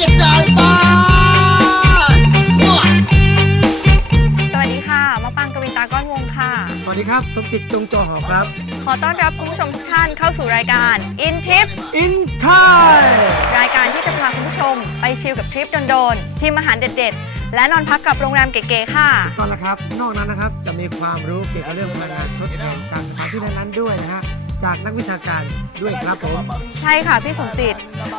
กระจายบ้านว้าสวัสดีค่ะ มาปังกวินตาก้อนวงค่ะ สวัสดีครับสมจิตจงจอหอครับ ขอต้อนรับคุณผู้ชมทุกท่านเข้าสู่รายการ In Tip อินไทยรายการที่จะพาคุณผู้ชมไปชิลกับทริปโดนๆชิมอาหารเด็ดๆ และนอนพักกับโรงแรมเก๋ๆค่ะ ตอนละครับ นอกนั้นนะครับจะมีความรู้เกี่ยวกับเรื่องพลังงานทดแทนจากสถานที่นั้นๆด้วยนะฮะ จากนักวิชาการด้วยครับผม ใช่ค่ะพี่สมจิต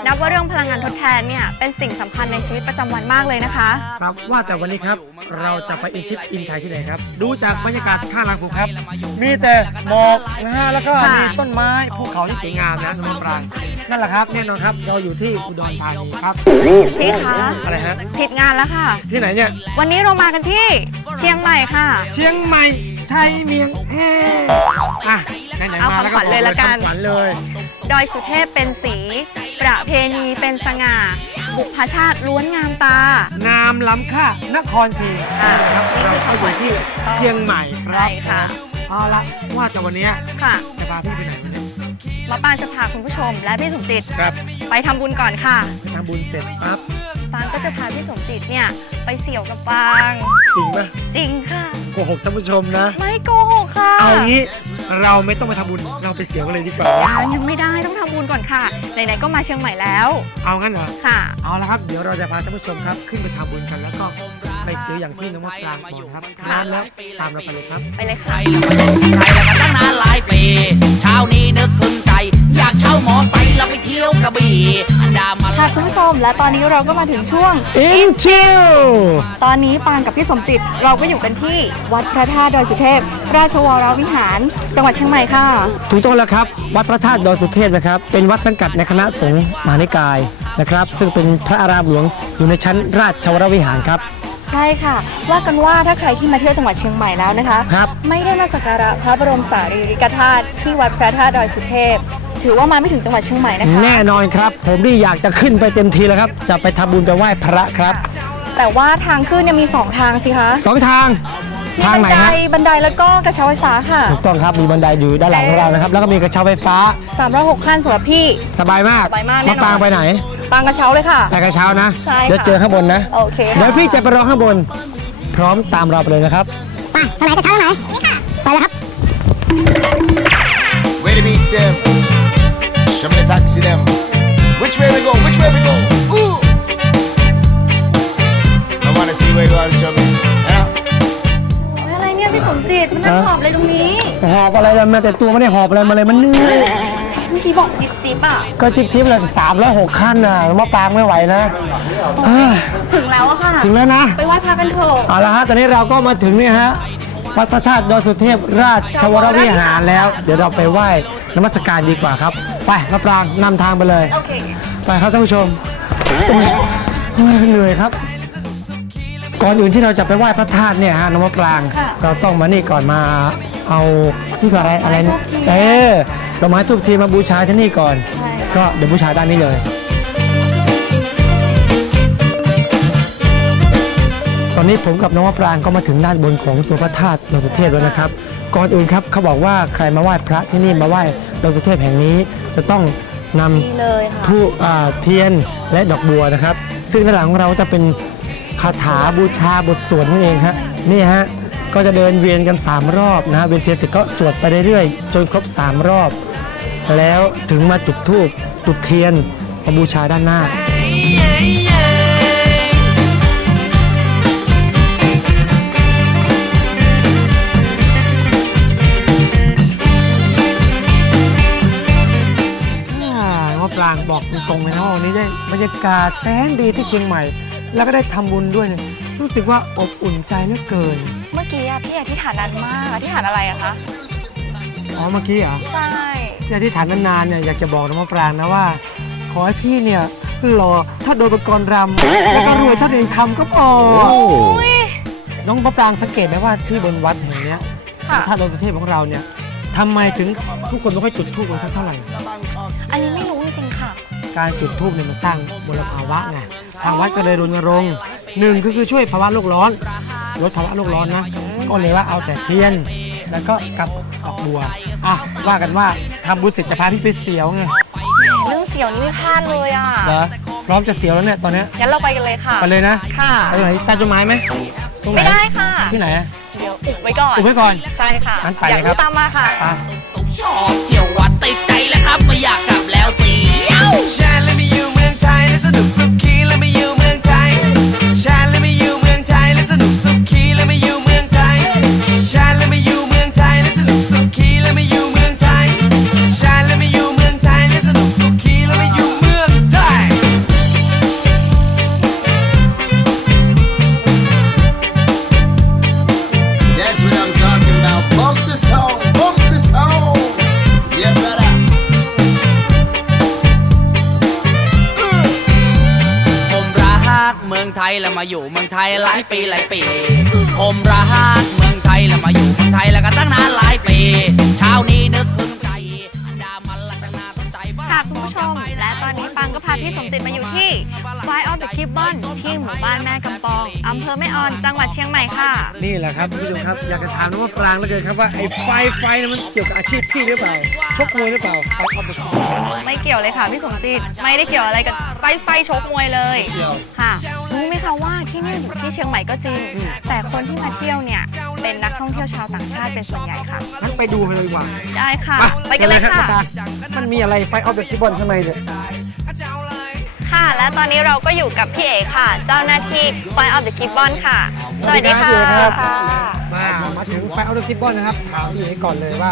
นับว่าเรื่องพลังงานทดแทนเนี่ยเป็นสิ่งสำคัญในชีวิตประจำวันมากเลยนะคะ ครับว่าแต่วันนี้ครับเราจะไปอินทิปอินไทยที่ไหนครับ ดูจากบรรยากาศข้างหลังผมครับ มีแต่หมอกนะฮะแล้วก็ค่ะ มีต้นไม้ภูเขาที่สวยงามนะน้องปรางนั่นแหละครับแน่นอนครับเราอยู่ที่อุดรธานีครับพี่คะอะไรฮะผิดงานแล้วค่ะ ที่ไหนเนี่ยวันนี้เรามากันที่เชียงใหม่ค่ะ เชียงใหม่ชัยเมียงแห่อะ ไหนๆเอามาแล้วก็คำขวัญเลยละกัน คำขวัญเลย ดอยสุเทพเป็นสี ประเพณีเป็นสง่า บุพชาติล้วนงามตานามล้ำค่านครศรีค่ะครับเราก็อยู่ที่เชียงใหม่คใช่รับค่ะ เอาละว่าแต่วันเนี้ยค่ะจะพาพี่ไปไหนเนี่ยมาปางจะพาคุณผู้ชมและพี่สมจิต ครับไปทำบุญก่อนค่ะไปทำบุญเสร็จปั๊บปางก็จะพาพี่สมจิตเนี่ยไปเสี่ยวกับปาง จริงปะจริงค่ะโก หกท่านผู้ชมนะ ไม่โกหกค่ะเอางี้เราไม่ต้องไปทำบุญเราไปเสียวกันเลยดีกว่ายังยังไม่ได้ต้องทำบุญก่อนค่ะ ไหนๆก็มาเชียงใหม่แล้วเอางั้นเหรอ ค่ะ เอาละครับ เดี๋ยวเราจะพาท่านผู้ชมครับ ขึ้นไปทำบุญกันแล้วก็ ไปเสียวอย่างที่น้องมะปรางบอกครับน้ำแล้วตามเราไปเลยครับ ไปเลยไทค่ะยแล้วมาอยู่ไทยแล้วมาตั้งนานหลายปี เช้านี้นึกคลึงใจ อยากเช่าหมอไซค์แล้วไปเที่ยวกระบี่ อันดามันค่ะคุณผู้ชม และตอนนี้เราก็มาถึงช่วง อินชิลตอนนี้ปางกับพี่สมจิต เราก็อยู่กันที่วัดพระธาตุดอยสุเทพ ราชวรวิหาร จังหวัดเชียงใหม่ค่ะ ถูกต้องแล้วครับ วัดพระธาตุดอยสุเทพนะครับ เป็นวัดสังกัดในคณะสงฆ์มหานิกายนะครับ ซึ่งเป็นพระอารามหลวงอยู่ในชั้นราชวรวิหารครับ ใช่ค่ะ ว่ากันว่าถ้าใครที่มาเที่ยวจังหวัดเชียงใหม่แล้วนะคะ ครับ ไม่ได้มาสักการะพระบรมสารีริกธาตุที่วัดพระธาตุดอยสุเทพ ถือว่ามาไม่ถึงจังหวัดเชียงใหม่นะคะ แน่นอนครับ ผมนี่อยากจะขึ้นไปเต็มทีแล้วครับ จะไปทำบุญไปไหว้พระครับแต่ว่าทางขึ้นเนี่ยมีสองทางสิคะสองทางมีทางบัไหนไดฮะบันไดแล้วก็กระเช้าไฟฟ้าค่ะ ถูกต้องครับมีบันไดอยู่ด้านหลังของเรานะครับ แล้วก็มีกระเช้าไฟฟ้า 306ขั้นสำหรับพี่ สบายมากสบายมากแน่นอน ปางไปไหน ปางกระเช้าเลยค่ะ ไปกระเช้านะ ใช่ค่ะ เดี๋ยวเจอข้างบนนะ โอเคค่ะเดี๋ยวพี่จะไปรอข้างบน พร้อมตามเราไปเลยนะครับ Where the beach them? Show me the taxi them. Which way we go? Which way we go? Ooh! I wanna see where you are, show me. Yeah. อะไรเนี่ยพี่สมจิตมันนั่งฮะหอบอะไรตรงนี้ หอบอะไรเลยมาแต่ตัวไม่ได้หอบอะไรมาเลยมันเหนื่อย เมื่อกี้บอกจิบ จิบอะ ก็จิ๊บจิ๊บเลยสามร้อยหกขั้นน่ะมะปรางไม่ไหวนะเฮ้ยถึงแล้วอะค่ะ ถึงแล้วนะ ไปไหว้พระกันเถอะเอาละฮะ ตอนนี้เราก็มาถึงเนี่ยฮะวัดพระธาตุดอยสุเทพราชวรวิหารแล้ว เดี๋ยวเราไปไหว้นมัสการดีกว่าครับ ไปมะปรางนำทางไปเลย โอเค ไปครับท่านผู้ชมโอ้ยโอ้ยเหนื่อยครับ ก่อนอื่นที่เราจะไปไหว้พระธาตุเนี่ยฮะน้องมะปรางเราต้องมานี่ก่อนมาเอานี่ก็อะไรอะไรเนี่ยเออ ดอกไม้ทูบเทียนมาบูชาที่นี่ก่อนก็เดี๋ยวบูชาด้านนี้เลย ตอนนี้ผมกับน้องมะปรางก็มาถึงด้านบนของตัวพระธาตุดอยสุเทพแล้วนะครับ ก่อนอื่นครับเขาบอกว่าใครมาไหว้พระที่นี่มาไหว้ดอยสุเทพแห่งนี้ จะต้องนำ นี่เลยค่ะ ทูอ่าเทียนและดอกบัวนะครับ ซึ่งด้านหลังของเราจะเป็นคาถาบูชาบทสวดนั่นเองฮะนี่ฮะ ก็จะเดินเวียนกัน 3 รอบนะฮะเวียนเทียนเสร็จก็สวดไปเรื่อยๆ จนครบ 3 รอบ แล้วถึงมาจุดธูปจุดเทียนมาบูชาด้านหน้า อ่าว่าปรางบอกตรงๆเลยนะว่าวันนี้ได้บรรยากาศแสนดีที่เชียงใหม่ แล้วก็ได้ทำบุญด้วยเนี่ยรู้สึกว่าอบอุ่นใจเหลือเกิน มื่อกี้อะพี่อธิษฐานนานมากอธิษฐานอะไรอะคะอ๋อเมื่อกี้เหรอใช่ที่อธิษฐานนานๆเนี่ยอยากจะบอกน้องมะปรางนะว่า ขอให้พี่เนี่ยหล่อถ้าโดนประกรณ์รำแล้วก็รวยเท่าเองทำก็พออุ้ยน้องมะปรางสังเกตไหมว่าที่บนวัดแห่งเนี้ยค่ะถ้าโดยประเทศของเราเนี่ยทำไมถึงทุกคนไม่ค่อยจุดธูปกันสักเท่าไหร่ อันนี้ไม่รู้จริงๆค่ะ การจุดธูปเนี่ยมันสร้างมลภาวะไงทางวัดก็เลยรณรงค์หนึ่งก็คือช่วยภาวะโลกร้อน ลดภาวะโลกร้อนนะ ก็เลยว่าเอาแต่เทียน แล้วก็กับดอกบัวอะว่ากันว่าทำบุญเสร็จจะพาพี่ไปเสียวไงเรื่องเสี่ยวนี่ไม่พลาดเลยอะเหรอพร้อมจะเสียวแล้วเนี่ยตอนเนี้ยงั้นเราไปกันเลยค่ะไปเลยนะค่ะไปไหนใต้ต้นไม้ไหมตรงไหนไม่ได้ค่ะที่ไหนอะเดี๋ยวอุบไว้ก่อนอุบไว้ก่อนใช่ค่ะงั้นไปอยากเลยครับรู้ตามมาค่ะอะชอบเที่ยววัดติดใจแล้วครับไม่อยากกลับแล้วสิเอ้าแชร์และมาอยู่เมืองไทยและสนุก กเมืองไทยแล้วมาอยู่เมืองไทยหลายปีหลายปี ผมรักเมืองไทยแล้วมาอยู่เมืองไทยแล้วก็ตั้งนานหลายปี เช้านี้นึกถึง ค่ะคุณผู้ชม และตอนนี้ปังก็พาพี่สมจิตมาอยู่ที่ Fly of the Gibbon ที่หมู่บ้านแม่กำปองอำเภอแม่ออนจังหวัดเชียงใหม่ค่ะ นี่แหละครับคุณผู้ชมครับอยากจะถามน้องมะปรางเหลือเกินครับว่าไอ้ไฟไฟเนี่ยมันเกี่ยวกับอาชีพพี่หรือเปล่าชกมวยหรือเปล่าไฟเอาไปไม่เกี่ยวเลยค่ะพี่สมจิตไม่ได้เกี่ยวอะไรกับไฟไฟชกมวยเลยค่ะ รู้ไหมคะว่าที่นี่อยู่ที่เชียงใหม่ก็จริง แต่คนที่มาเที่ยวเนี่ย เป็นนักท่องเที่ยวชาวต่างชาติเป็นส่วนใหญ่ค่ะงั้นไปดูกันเลยดีกว่า ได้ค่ะ ไปกันเลยชิญค่ะรับมันมีอะไรไฟออฟเดอะคิบอลข้างในเนี่ย ค่ะ และตอนนี้เราก็อยู่กับพี่เอกค่ะ เจ้าหน้าที่ Fly of the Gibbon ค่ะ สวัสดีค่ะสวัสดีครับมามาถึงไฟออฟเดอะคิบอลนะครับถามพี่เอ๋ก่อนเลยว่า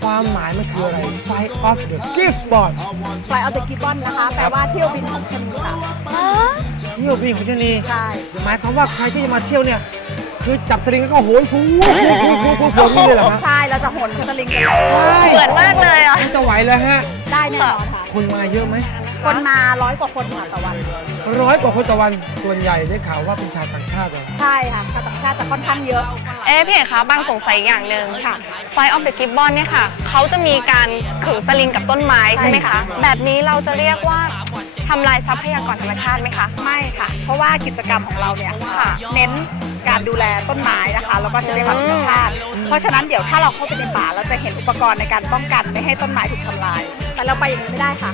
ความหมายมันคืออะไรไฟออฟเดอะกิฟบอลฟลายออฟเดอะกิบบอนนะคะ แปลว่าเที่ยวบินของชนีค่ะ เที่ยวบินของชนีใช่ หมายความว่าใครที่จะมาเที่ยวเนี่ย คือจับสลิงแล้วก็โหนฟูฟูฟูฟูฟูนี่เลยเหรอฮะ ใช่ เราจะโหนสลิงกันใช่ เหมือนมากเลยอะมันจะไหวแล้วฮะ ได้แน่นอนค่ะ คนมาเยอะไหมคนมาร้อยกว่าคนค่ะต่อวัน ร้อยกว่าคนต่อวันส่วนใหญ่ได้ข่าวว่าเป็นชาวต่างชาติเหรอใช่ค่ะชาวต่างชาติจะค่อนข้างเยอะ เอ๊ะพี่เอกคะบางสงสัยอย่างหนึ่งค่ะ Fly of the Gibbon เนี่ยค่ะ เขาจะมีการขึงสลิงกับต้นไม้ใช่ไหมคะ แบบนี้เราจะเรียกว่า ทำลายทรัพยากรธรรมชาติไหมคะ ไม่ค่ะ เพราะว่ากิจกรรมของเราเนี่ยค่ะเน้นการดูแลต้นไม้นะคะแล้วก็ทรัพยากรธรรมชาติ เพราะฉะนั้นเดี๋ยวถ้าเราเข้าไปในป่าเราจะเห็นอุปกรณ์ในการป้องกันไม่ให้ต้นไม้ถูกทำลาย แต่เราไปอย่างนี้ไม่ได้ค่ะ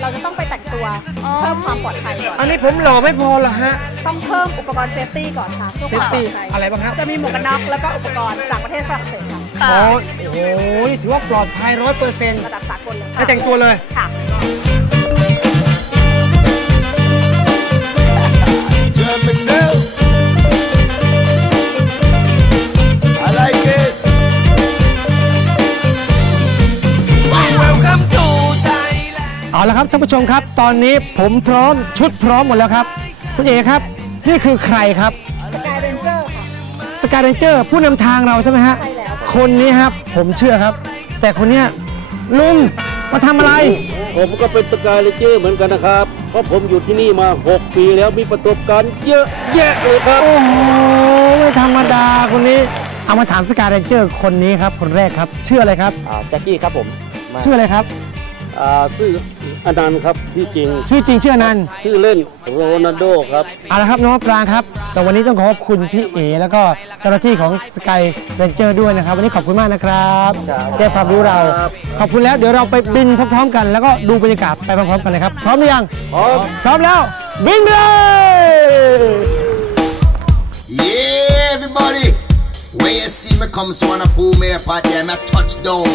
เราจะต้องไปแต่งตัวเพิ่มความปลอดภัยก่อนอันนี้ผมหล่อไม่พอเหรอฮะ ต้องเพิ่มอุปกรณ์เซฟตี้ก่อนค่ะเพื่อเซคฟวามปลตี้อดภัยอะไรบ้างครับจะมีหมวกกันน็อกแล้วก็อุปกรณ์จากประเทศฝรั่งเศสค่ะค่ะโอ้ยโอ้โหนี่ถือว่าปลอดภัยร้อยเปอร์เซ็นต์ระดับสากลเลยให้แต่งตัวเลยค่ะ Do it myself. I like it. Welcome to Thailand เอาละครับท่านผู้ชมครับ ตอนนี้ผมพร้อมชุดพร้อมหมดแล้วครับ คุณเอครับ นี่คือใครครับ สกายเรนเจอร์ค่ะ สกายเรนเจอร์ผู้นำทางเราใช่ไหมฮะ ใช่แล้วคนนี้ครับผมเชื่อครับ แต่คนเนี้ยลุงมาทำอะไร ผมก็เป็นสกายเลเจอร์เหมือนกันนะครับ เพราะผมอยู่ที่นี่มา 6 ปีแล้วมีประสบการณ์เยอะแยะเลยครับ โอ้โหไม่ธรรมดาคนนี้ เอามาถามสกายเรนเจอร์คนนี้ครับ คนแรกครับ ชื่ออะไรครับ อ่าแจ็คกี้ครับผมชื่ออะไรครับ อ่าชื่ออนันต์ครับที่จริง ชื่อจริงชื่ออนันต์ชื่อเล่นโรนัลโดครับ เอาละครับน้องมะปรางครับ แต่วันนี้ต้องขอบคุณพี่เอแล้วก็เจ้าหน้าที่ของสกายเรนเจอร์ด้วยนะครับ วันนี้ขอบคุณมากนะครับครับที่ให้ความรู้เรา ครับ ขอบคุณแล้วเดี๋ยวเราไปบินพร้อมๆกัน แล้วก็ดูบรรยากาศไปพร้อมๆกันเลยครับ พร้อมหรือยังพร้อมพร้อมแล้ว บินไปเลย Yeah, everybody. When you see me come, so wanna pull me up out there, my touchdown.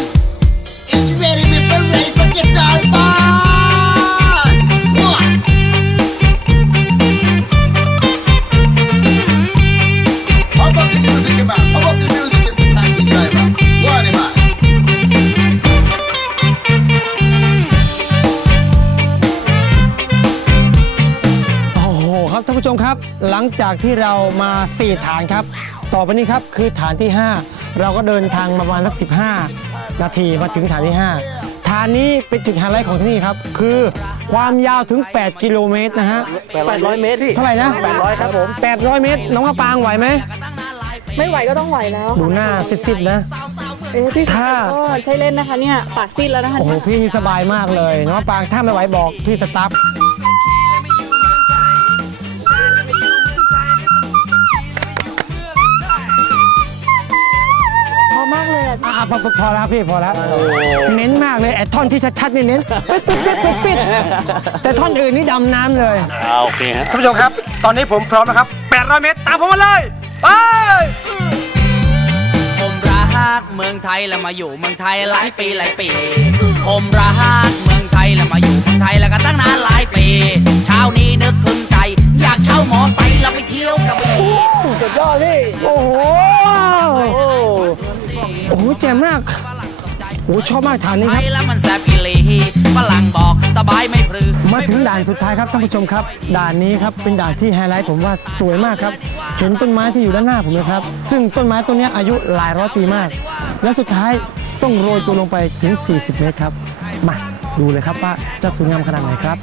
ครับท่านผู้ชมครับ หลังจากที่เรามา 4 ฐานครับ ต่อไปนี้ครับคือฐานที่ 5 เราก็เดินทางมาประมาณสัก15 นาทีมาถึงฐานที่ 5 ฐานนี้เป็นจุดไฮไลท์ของที่นี่ครับ คือความยาวถึง 8 กิโลเมตรนะฮะ 800 เมตรพี่เท่าไหร่นะ 800 ครับผม 800 เมตร น้องมะปางไหวไหม ไม่ไหวก็ต้องไหวแล้วดูหน้าซิดๆนะ เอ๊ะพี่ถ้าก็ใช้เล่นนะคะเนี่ย ปากซีดแล้วนะคะโอ้โห เนี่ย พี่นี่สบายมากเลย น้องมะปางถ้าไม่ไหวบอกพี่สตาฟ พอมากเลยอะอะพอพอพอแล้วพี่พอแล้วเน้นมากเลยไอ้ท่อนที่ชัดๆนี่เน้นปิดปิดปิดปิดปิดแต่ท่อนอื่นนี่ดำน้ำเลยโอเคฮะท่านผู้ชมครับ ตอนนี้ผมพร้อมแล้วครับ 800 เมตร ตามผมมาเลยไปผมรักเมืองไทยแล้วมาอยู่เมืองไทยหลายปีหลายปี ผมรักเมืองไทยแล้วมาอยู่เมืองไทยแล้วก็ตั้งนานหลายปี เช้านี้นึกพึงใจ อยากเช่าหมอไซค์แล้วไปเที่ยวกระบี่โอ้โห โอ้โหเจ๋งมากโอ้โหชอบมากฐานนี้ไทครับยแล้วมันแซบอีหลีฝรั่งบอกสบายไม่พรือ มาถึงด่านสุดท้ายครับท่านผู้ชมครับ ด่านนี้ครับเป็นด่านที่ไฮไลท์ผมว่าสวยมากครับ เห็นต้นไม้ที่อยู่ด้านหน้าผมนะครับ ซึ่งต้นไม้ต้นเนี้ยอายุหลายร้อยปีมาก และสุดท้ายต้องโรยตัวลงไปถึง 40 เมตรครับ มาดูเลยครับว่าจะสวยงามขนาดไหนครับ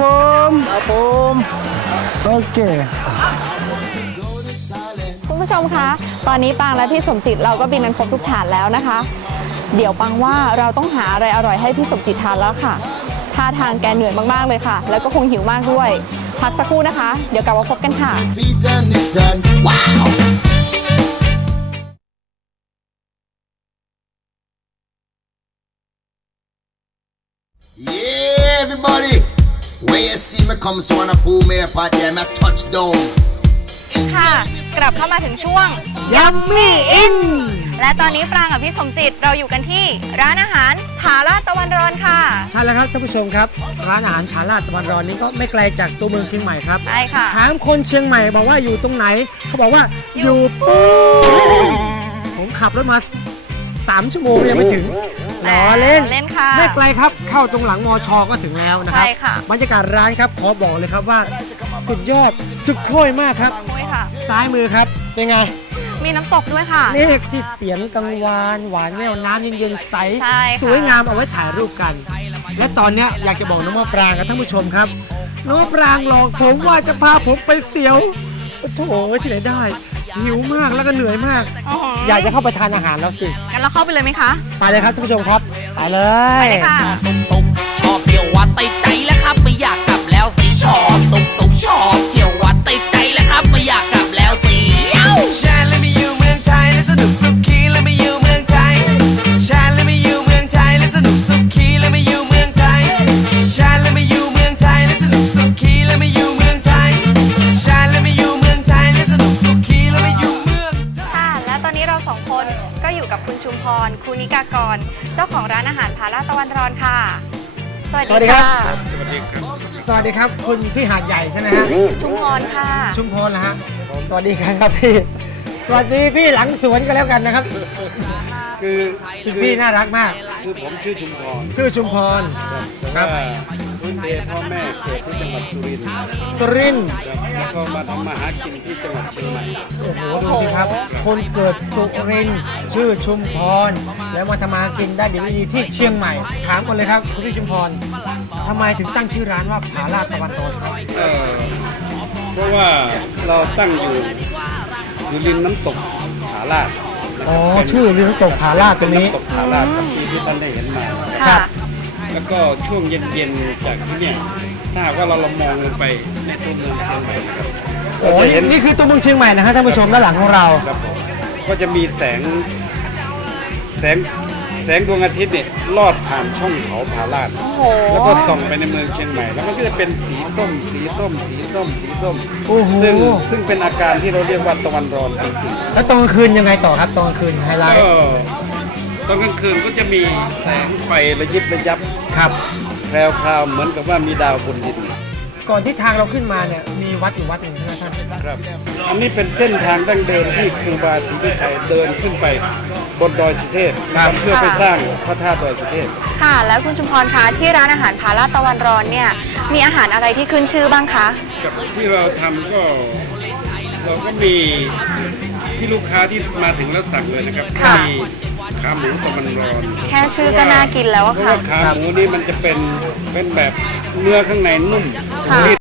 ครับผมครับผมโอเคคุณผู้ชมคะตอนนี้ปางและพี่สมจิตเราก็บินกันครบทุกฐานแล้วนะคะ เดี๋ยวปังว่าเราต้องหาอะไรอร่อยให้พี่สมจิตทานแล้วค่ะท่าทางแกเหนื่อยมากๆเลยค่ะ แล้วก็คงหิวมากด้วย พักสักครู่นะคะ เดี๋ยวกลับมาพบกันค่ะ see me come, so wanna pull me apart, yeah, me touchdown. ค่ะ กลับเข้ามาถึงช่วง ยัมมี่อิน และตอนนี้ปรางกับพี่สมจิตเราอยู่กันที่ร้านอาหารผาลาดตะวันรอนค่ะ ใช่แล้วครับท่านผู้ชมครับ ร้านอาหารผาลาดตะวันรอนนี้ก็ไม่ไกลจากตัวเมืองเชียงใหม่ครับ ใช่ค่ะ ถามคนเชียงใหม่บอกว่าอยู่ตรงไหน เขาบอกว่าอยู่ปุ๊บผมขับรถมา 3 ชั่วโมงยังไม่ถึงล้อเล่นเล่นค่ะ ไม่ไกลครับ เข้าตรงหลังมอชอก็ถึงแล้วนะครับ ใช่ค่ะ บรรยากาศร้านครับขอบอกเลยครับว่า สุดยอดสุดโค่อยมากครับด้วยค่ะ ซ้ายมือครับ เป็นไง มีน้ำตกด้วยค่ะ นี่ที่เสียงกังวาน หวานแววน้ำเย็นๆใส ใช่ค่ะ สวยงามเอาไว้ถ่ายรูปกัน และตอนเนี้ยอยากจะบอกน้องมะปรางกับท่านผู้ชมครับ น้องมะปรางหลอกผมว่าจะพาผมไปเสียวโอ้โถที่ไหนได้ หิวมากแล้วก็เหนื่อยมากอ๋ออยากจะเข้าไปทานอาหารแล้วสิ งั้นเราเข้าไปเลยไหมคะไปเลยครับท่านผู้ชมครับ ไปเลไปยเลยค่ะ ตุกตุกชอบเที่ยววัดติดใจแล้วครับ ไม่อยากกลับแล้วสิชอบตุกตุกชอบเที่ยววัดติดใจแล้วครับไม่อยาก กากร เจ้าของร้านอาหารผาลาดตะวันรอนค่ะ สวัสสวัสดีดีครัค่ะบสวัสดีครับ คุณพี่หาดใหญ่ใช่ไหมฮะชุมพรค่ะ ชุมพรนะฮะสวัสดีครับพี่ สวัสดีพี่หลังสวนกันแล้วกันนะครับคือคุณพี่น่ารักมาก คือผมชื่อชุมพรชื่อชุมพรแต่ว่า พื้นเพพ่อแม่เกิดที่จังหวัดสุรินทร์สุรินทร์แล้วก็มาทำมาหากินที่จังหวัดเชียงใหม่โอ้โหดูสิครับ คนเกิดสุรินทร์ชื่อชุมพร แล้วมาทำมาหากินได้ดีดีที่เชียงใหม่ ถามก่อนเลยครับคุณพี่ชุมพรทำไมถึงตั้งชื่อร้านว่าผาลาดตะวันตกเอ่อเพราะว่าเราตั้งอยู่อยู่ริมน้ำตกผาลาดอ๋อชื่อเรื่องตกผาลาดตรงนี้ น้ำตกผาลาดครับที่ที่ท่านได้เห็นมา ค่ะ แล้วก็ช่วงเย็นๆจากที่เนี่ยถ้าหากว่าเราเรามองลงไปในตัวเมืองเชียงใหม่นะครับโอ้เราจะนี่เห็นนี่คือตัวเมืองเชียงใหม่นะฮะท่านผู้ชมด้านหลังของเรา ครับผมก็จะมีแสงแสงแสงดวงอาทิตย์เนี่ยลอดผ่านช่องเขาผาลาด โอ้โหแล้วก็ส่องไปในเมืองเชียงใหม่ แล้วมันก็จะเป็นสีส้ม สีส้ม สีส้ม สีส้ม โอ้โห ซึ่งซึ่งเป็นอาการที่เราเรียกว่าตะวันร้อนจริงแล้วตอนกลางคืนยังไงต่อครับตอนกลางคืนไฮๆไลก็ท์ ตอนกลางคืนก็จะมีแสงไฟระยิบระยับครับแพรวพราวเหมือนกับว่ามีดาวบนดินก่อนที่ทางเราขึ้นมาเนี่ยมีวัดอยู่วัดหนึ่งใช่ไหมท่านครับอันนี้เป็นเส้นทางดั้งเดิมที่ครูบาศรีวิชัยเดินขึ้นไปบนดอยสุเทพนะครับเพื่อไปสร้างพระธาตุดอยสุเทพค่ะ แล้วคุณชุมพรคะที่ร้านอาหารผาลาดตะวันรอนเนี่ยมีอาหารอะไรที่ขึ้นชื่อบ้างคะกับที่เราทำก็เราก็มีที่ลูกค้าที่มาถึงแล้วสั่งเลยนะครับค่ะมี ขาหมูตะวันร้อนแค่ชื่อก็น่ากินแล้วอะเพราะค่ะ ว่าขาหมูนี่มันจะเป็นเป็นแบบเนื้อข้างในนุ่มค่ะ รีด